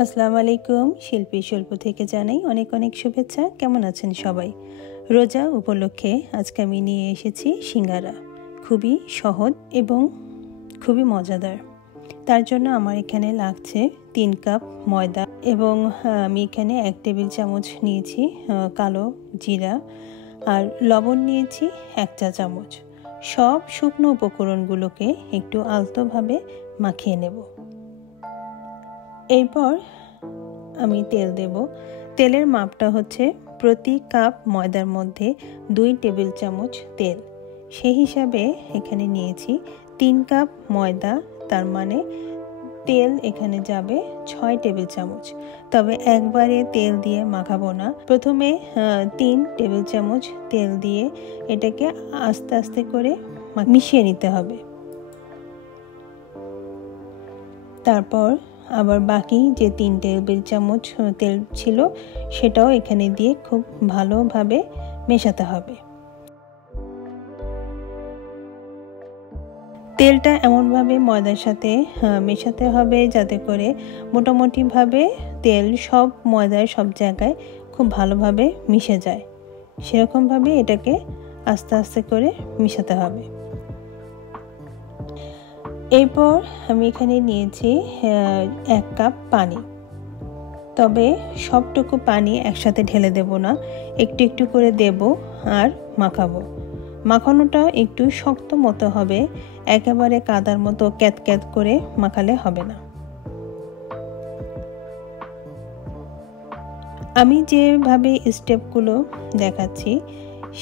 আসসালামু আলাইকুম। শিল্পী স্বল্প থেকে জানাই অনেক অনেক শুভেচ্ছা। কেমন আছেন সবাই? রোজা উপলক্ষে আজকে আমি নিয়ে এসেছি সিঙ্গারা। খুবই সহজ এবং খুবই মজাদার। তার জন্য আমার এখানে লাগছে 3 কাপ ময়দা এবং আমি এখানে 1 টেবিল চামচ নিয়েছি কালো জিরা, আর লবণ নিয়েছি 1 চা চামচ। সব শুকনো উপকরণগুলোকে একটু আলতোভাবে মাখিয়ে নেব। এরপর আমি তেল দেব। তেলের মাপটা হচ্ছে প্রতি কাপ ময়দার মধ্যে 2 টেবিল চামচ তেল। সেই হিসাবে এখানে নিয়েছি 3 কাপ ময়দা, তার মানে তেল এখানে যাবে 6 টেবিল চামচ। তবে একবারে তেল দিয়ে মাখাবো না, প্রথমে 3 টেবিল চামচ তেল দিয়ে এটাকে আস্তে আস্তে করে মিশিয়ে নিতে হবে। তারপর আবার বাকি যে 3 টেবিল চামচ তেল ছিল সেটাও এখানে দিয়ে খুব ভালোভাবে মেশাতে হবে। তেলটা এমনভাবে ময়দার সাথে মেশাতে হবে যাতে করে মোটামুটিভাবে তেল সব ময়দার সব জায়গায় খুব ভালোভাবে মিশে যায়। সেরকমভাবে এটাকে আস্তে আস্তে করে মিশাতে হবে। এরপর আমি এখানে নিয়েছি 1 কাপ পানি। তবে সবটুকু পানি একসাথে ঢেলে দেব না, একটু একটু করে দেব আর মাখাবো। মাখানোটা একটু শক্ত মতো হবে, একেবারে কাদার মতো ক্যাত করে মাখালে হবে না। আমি যেভাবে স্টেপগুলো দেখাচ্ছি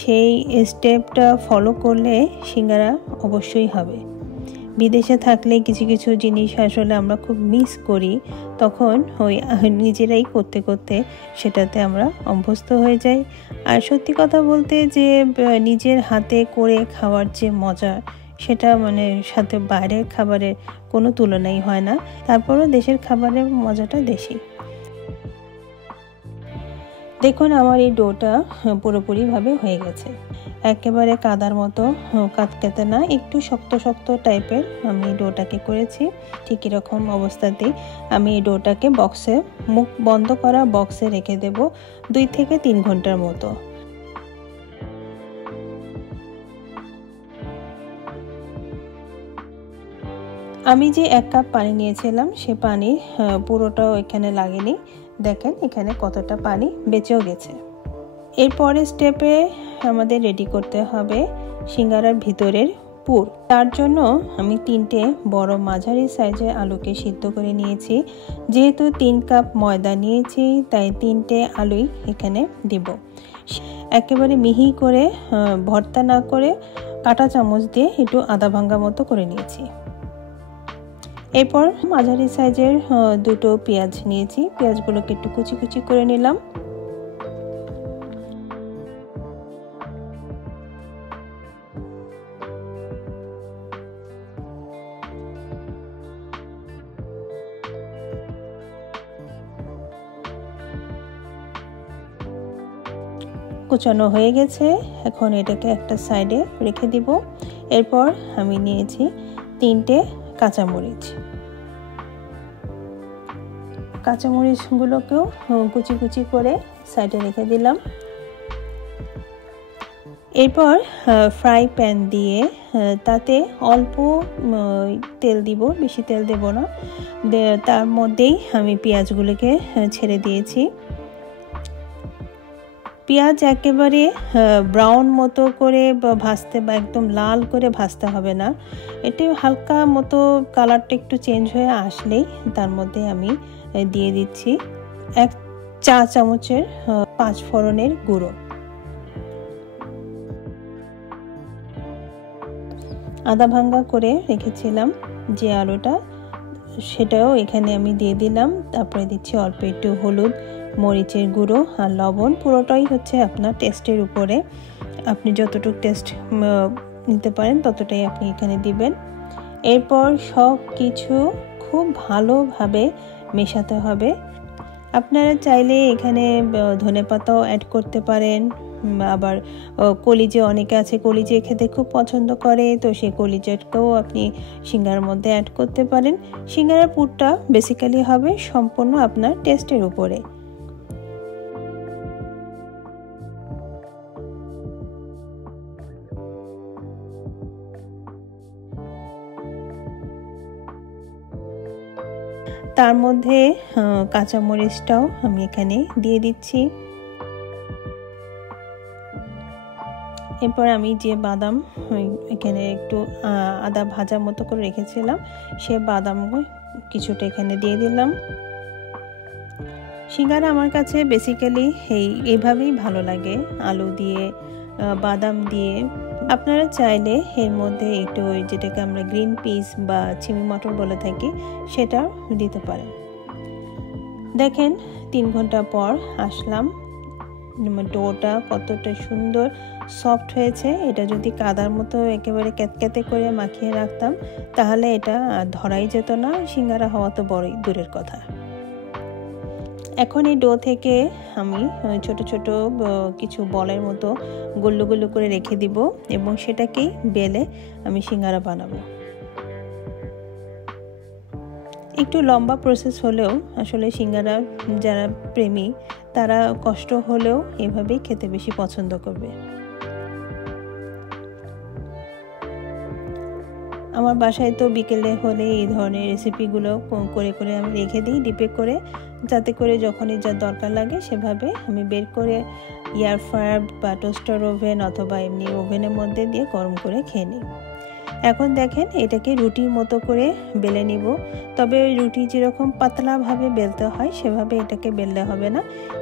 সেই স্টেপটা ফলো করলে সিঙ্গারা অবশ্যই হবে। বিদেশে থাকলে কিছু কিছু জিনিস আসলে আমরা খুব মিস করি, তখন ওই নিজেরাই করতে করতে সেটাতে আমরা অভ্যস্ত হয়ে যাই। আর সত্যি কথা বলতে যে নিজের হাতে করে খাওয়ার যে মজা, সেটা মানে সাথে বাইরের খাবারের কোনো তুলনাই হয় না। তারপরও দেশের খাবারের মজাটা দেশি। দেখুন আমার এই ডোটা পুরোপুরিভাবে হয়ে গেছে। একেবারে কাদার মতো কাতকাতে না, একটু শক্ত শক্ত টাইপের আমি ডোটাকে করেছি। ঠিক এরকম অবস্থাতেই আমি এই ডোটাকে বক্সে, মুখ বন্ধ করা বক্সে রেখে দেব 2 থেকে 3 ঘন্টার মতো। আমি যে 1 কাপ পানি নিয়েছিলাম সে পানি পুরোটাও এখানে লাগেনি। দেখেন এখানে কতটা পানি বেঁচেও গেছে। এরপরের স্টেপে আমাদের রেডি করতে হবে সিঙ্গারার ভিতরের পুর। তার জন্য আমি 3টে বড় মাঝারি সাইজের আলুকে সিদ্ধ করে নিয়েছি। যেহেতু 3 কাপ ময়দা নিয়েছি তাই 3টে আলুই এখানে দেব। একেবারে মিহি করে ভর্তা না করে কাঁটা চামচ দিয়ে একটু আধা ভাঙ্গা মতো করে নিয়েছি। এরপর মাঝারি সাইজের 2টো পেঁয়াজ নিয়েছি। পেঁয়াজগুলোকে একটু কুচি কুচি করে নিলাম। কুচানো হয়ে গেছে, এখন এটাকে একটা সাইডে রেখে দিব। এরপর আমি নিয়েছি 3টে কাঁচামরিচ। কাঁচামরিচগুলোকেও কুচি কুচি করে সাইডে রেখে দিলাম। এরপর ফ্রাই প্যান দিয়ে তাতে অল্প তেল দিব, বেশি তেল দেব না। তার মধ্যেই আমি পেঁয়াজগুলোকে ছেড়ে দিয়েছি। পেঁয়াজ একেবারে ব্রাউন মতো করে ভাজতে বা একদম লাল করে ভাজতে হবে না, এটি হালকা মতো কালারটা একটু চেঞ্জ হয়ে আসলেই তার মধ্যে আমি দিয়ে দিচ্ছি 1 চা চামচের 5 ফোড়নের গুঁড়ো। আধা ভাঙ্গা করে রেখেছিলাম যে আলুটা, সেটাও এখানে আমি দিয়ে দিলাম। তারপরে দিচ্ছি অল্প একটু হলুদ, মরিচের গুঁড়ো আর লবণ। পুরোটাই হচ্ছে আপনার টেস্টের উপরে, আপনি যতটুকু টেস্ট নিতে পারেন ততটাই আপনি এখানে দিবেন। এরপর সব কিছু খুব ভালোভাবে মেশাতে হবে। আপনারা চাইলে এখানে ধনেপাতাও অ্যাড করতে পারেন, আবার কলিজা অনেকে আছে কলিজা খেতে খুব পছন্দ করে, তো সেই কলিজাটাও আপনি সিঙ্গারার মধ্যে অ্যাড করতে পারেন। সিঙ্গারার পুরটা বেসিক্যালি হবে সম্পূর্ণ আপনার টেস্টের উপরে। তার মধ্যে কাঁচামরিচটাও আমি এখানে দিয়ে দিচ্ছি। এরপর আমি যে বাদাম এখানে একটু আদা ভাজার মতো করে রেখেছিলাম, সে বাদামগুলো কিছুটা এখানে দিয়ে দিলাম। সিঙ্গারা আমার কাছে বেসিক্যালি এইভাবেই ভালো লাগে, আলু দিয়ে বাদাম দিয়ে। আপনারা চাইলে এর মধ্যে একটু যেটাকে আমরা গ্রিন পিস বা চিমি মটর বলে থাকি সেটা দিতে পারেন। দেখেন 3 ঘন্টা পর আসলাম, ডোটা কতটা সুন্দর সফট হয়েছে। এটা যদি কাদার মতো একেবারে ক্যাতক্যাতে করে মাখিয়ে রাখতাম তাহলে এটা ধরাই যেত না, সিঙ্গারা হওয়া তো বড়ই দূরের কথা। এখন এই ডো থেকে আমি ছোট ছোট কিছু বলের মতো গুল্লু গুল্লু করে রেখে দিব এবং সেটাকেই বেলে আমি সিঙ্গারা বানাবো। একটু লম্বা প্রসেস হলেও আসলে সিঙ্গারা যারা প্রেমী তারা কষ্ট হলেও এভাবেই খেতে বেশি পছন্দ করবে। আমার বাসায় তো বিকেলে হলে এই ধরনের রেসিপিগুলো করে করে আমি রেখে দিই ডিপে করে, যাতে করে যখনই যা দরকার লাগে সেভাবে আমি বের করে এয়ার ফ্রায়ার বা টোস্টার ওভেন অথবা এমনি ওভেনের মধ্যে দিয়ে গরম করে খেয়ে নিই। এখন দেখেন এটাকে রুটির মতো করে বেলে নিব, তবে রুটি যেরকম পাতলাভাবে বেলতে হয় সেভাবে এটাকে বেললে হবে না,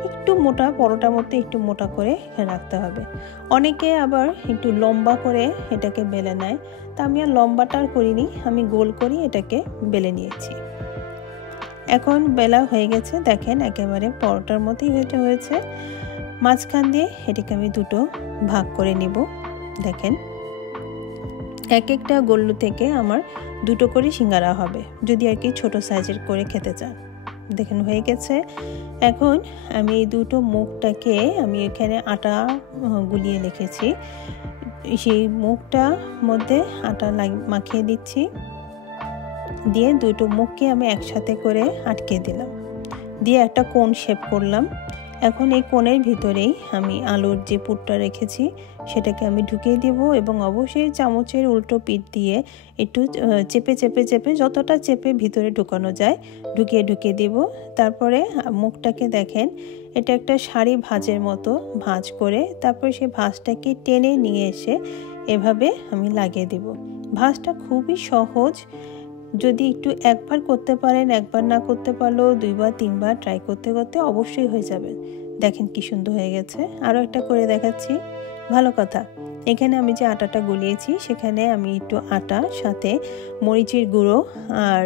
একটু মোটা পরোটার মতো একটু মোটা করে রাখতে হবে। অনেকে আবার একটু লম্বা করে এটাকে বেলে নেয়, তা আমি আর লম্বাটা আর করিনি, আমি গোল করে এটাকে বেলে নিয়েছি। এখন বেলা হয়ে গেছে, দেখেন একেবারে পরোটার মতোই হয়েছে। মাঝখান দিয়ে এটাকে আমি দুটো ভাগ করে নিব। দেখেন এক একটা গোল্লু থেকে আমার দুটো করে সিঙ্গারা হবে, যদি আর কি ছোট সাইজের করে খেতে চান। দেখেন হয়ে গেছে। এখন আমি এই দুটো মুখটাকে আমি এখানে আটা গুলিয়ে রেখেছি, সেই মুখটা মধ্যে আটা মাখিয়ে দিচ্ছি, দিয়ে দুটো মুখকে আমি একসাথে করে আটকে দিলাম, দিয়ে একটা কোণ শেপ করলাম। এখন এই কোণের ভিতরেই আমি আলুর যে পুরটা রেখেছি সেটাকে আমি ঢুকিয়ে দেব এবং অবশ্যই চামচের উল্টো পিঠ দিয়ে একটু চেপে চেপে চেপে যতটা চেপে ভিতরে ঢুকানো যায় ঢুকিয়ে দেব। তারপরে মুখটাকে দেখেন এটা একটা শাড়ি ভাঁজের মতো ভাঁজ করে তারপরে সেই ভাঁজটাকে টেনে নিয়ে এসে এভাবে আমি লাগিয়ে দেব। ভাঁজটা খুবই সহজ, যদি একটু একবার করতে পারেন, একবার না করতে পারলেও 2 বা 3 বার ট্রাই করতে করতে অবশ্যই হয়ে যাবে। দেখেন কি সুন্দর হয়ে গেছে। আরও একটা করে দেখাচ্ছি। ভালো কথা, এখানে আমি যে আটাটা গুলিয়েছি সেখানে আমি একটু আটা সাথে মরিচের গুঁড়ো আর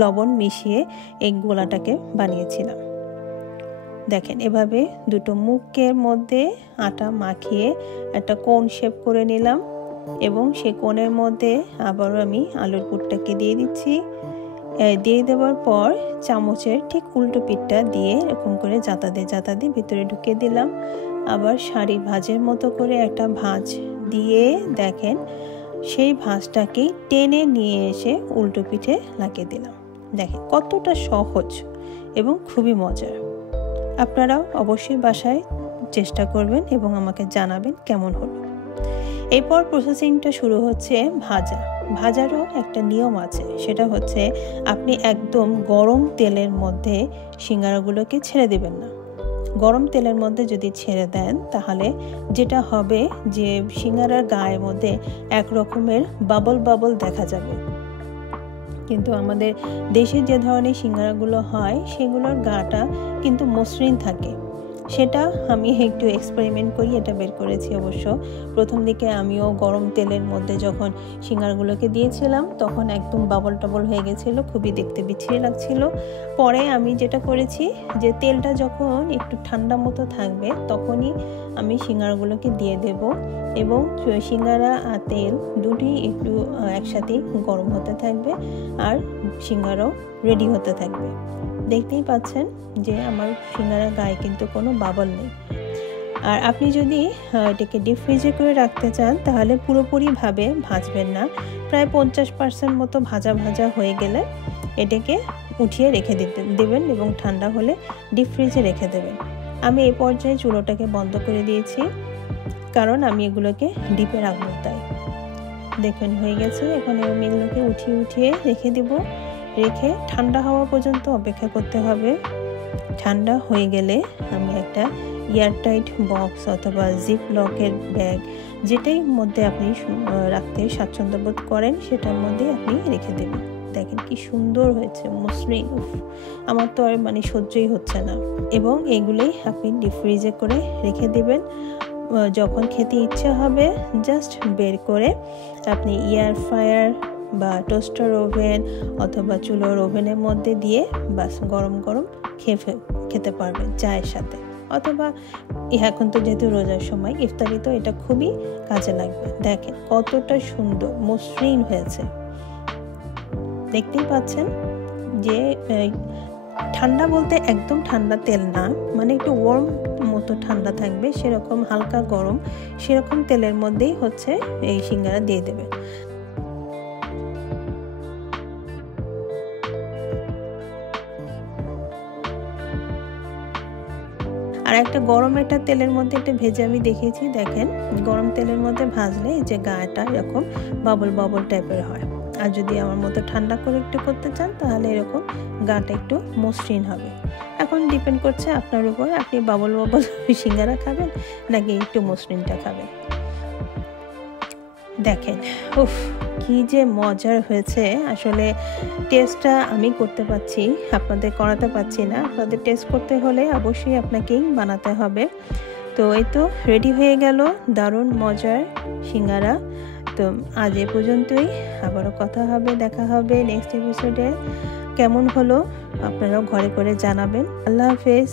লবণ মিশিয়ে এই গোলাটাকে বানিয়েছিলাম। দেখেন এভাবে দুটো মুখের মধ্যে আটা মাখিয়ে একটা কোণ শেপ করে নিলাম এবং সেই কোণের মধ্যে আবারও আমি আলুর পুরটাকে দিয়ে দিচ্ছি। দিয়ে দেওয়ার পর চামচের ঠিক উল্টো পিঠটা দিয়ে এরকম করে জাতা দিয়ে ভিতরে ঢুকিয়ে দিলাম। আবার শাড়ি ভাঁজের মতো করে একটা ভাঁজ দিয়ে দেখেন সেই ভাঁজটাকে টেনে নিয়ে এসে উল্টো পিঠে লাগিয়ে দিলাম। দেখেন কতটা সহজ এবং খুবই মজার। আপনারাও অবশ্যই বাসায় চেষ্টা করবেন এবং আমাকে জানাবেন কেমন হলো। এরপর প্রসেসিংটা শুরু হচ্ছে ভাজারও একটা নিয়ম আছে, সেটা হচ্ছে আপনি একদম গরম তেলের মধ্যে সিঙ্গারাগুলোকে ছেড়ে দেবেন না। গরম তেলের মধ্যে যদি ছেড়ে দেন তাহলে যেটা হবে যে সিঙ্গারার গায়ের মধ্যে এক রকমের বাবল দেখা যাবে, কিন্তু আমাদের দেশে যে ধরনের সিঙ্গারাগুলো হয় সেগুলোর গাটা কিন্তু মসৃণ থাকে। সেটা আমি একটু এক্সপেরিমেন্ট করি এটা বের করেছি। অবশ্য প্রথম দিকে আমিও গরম তেলের মধ্যে যখন সিঙ্গারাগুলোকে দিয়েছিলাম তখন একদম বাবল হয়ে গেছিলো, খুবই দেখতে বিচ্ছিরি লাগছিল। পরে আমি যেটা করেছি যে তেলটা যখন একটু ঠান্ডা মতো থাকবে তখনই আমি সিঙ্গারাগুলোকে দিয়ে দেব এবং সিঙ্গারা আর তেল দুটি একটু একসাথে গরম হতে থাকবে আর সিঙ্গারাও রেডি হতে থাকবে। দেখতেই পাচ্ছেন যে আমার সিঙ্গারা গায়ে কিন্তু কোনো বাবল নেই। আর আপনি যদি এটাকে ডিপ ফ্রিজে করে রাখতে চান তাহলে পুরোপুরিভাবে ভাজবেন না, প্রায় 50% মতো ভাজা ভাজা হয়ে গেলে এটাকে উঠিয়ে রেখে দেবেন এবং ঠান্ডা হলে ডিপ ফ্রিজে রেখে দেবেন। আমি এই পর্যায়ে চুলোটাকে বন্ধ করে দিয়েছি, কারণ আমি এগুলোকে ডিপে রাখবো তাই। দেখুন হয়ে গেছে। এখন আমি এগুলোকে উঠিয়ে রেখে দিব। রেখে ঠান্ডা হওয়া পর্যন্ত অপেক্ষা করতে হবে। ঠান্ডা হয়ে গেলে আমি একটা এয়ারটাইট বক্স অথবা জিপ লকের ব্যাগ, যেটাই মধ্যে আপনি রাখতে স্বাচ্ছন্দ্য বোধ করেন সেটার মধ্যে আপনি রেখে দেবেন। দেখেন কি সুন্দর হয়েছে, মসৃণ, আমার তো আর সহ্যই হচ্ছে না। এবং এগুলোই আপনি ডিপ ফ্রিজে করে রেখে দিবেন। যখন খেতে ইচ্ছা হবে জাস্ট বের করে আপনি এয়ার ফ্রায়ার বা টোস্টার ওভেন অথবা চুলোর ওভেনের মধ্যে দিয়ে বাস গরম গরম খেতে পারবেন চায়ের সাথে, অথবা এখন তো যেহেতু রোজার সময় ইফতারি, তো এটা খুবই কাজে লাগবে। দেখেন কতটা সুন্দর মসৃণ হয়েছে, দেখতেই পাচ্ছেন। যে ঠান্ডা বলতে একদম ঠান্ডা তেল না, একটু ওয়ার্ম মতো ঠান্ডা থাকবে, সেরকম হালকা গরম সেরকম তেলের মধ্যেই হচ্ছে এই সিঙ্গারা দিয়ে দেবে। আর একটা গরম একটা তেলের মধ্যে একটা ভেজে আমি দেখিয়েছি, দেখেন গরম তেলের মধ্যে ভাজলে যে গাটা এরকম বাবল বাবল টাইপের হয়। আর যদি আমার মতো ঠান্ডা করে একটু করতে চান তাহলে এরকম গাটা একটু মসৃণ হবে। এখন ডিপেন্ড করছে আপনার উপর, আপনি বাবল বাবল সিঙ্গারা খাবেন নাকি একটু মসৃণটা খাবেন। দেখেন উফ কি যে মজার হয়েছে। আসলে টেস্টটা আমি করতে পারছি, আপনাদের করাতে পারছি না। আপনাদের টেস্ট করতে হলে অবশ্যই আপনাকেই বানাতে হবে। তো এই তো রেডি হয়ে গেল দারুণ মজার সিঙ্গারা। তো আজ এ পর্যন্তই, আবারও কথা হবে, দেখা হবে নেক্সট এপিসোডে। কেমন হলো আপনারাও ঘরে করে জানাবেন। আল্লাহ হাফেজ।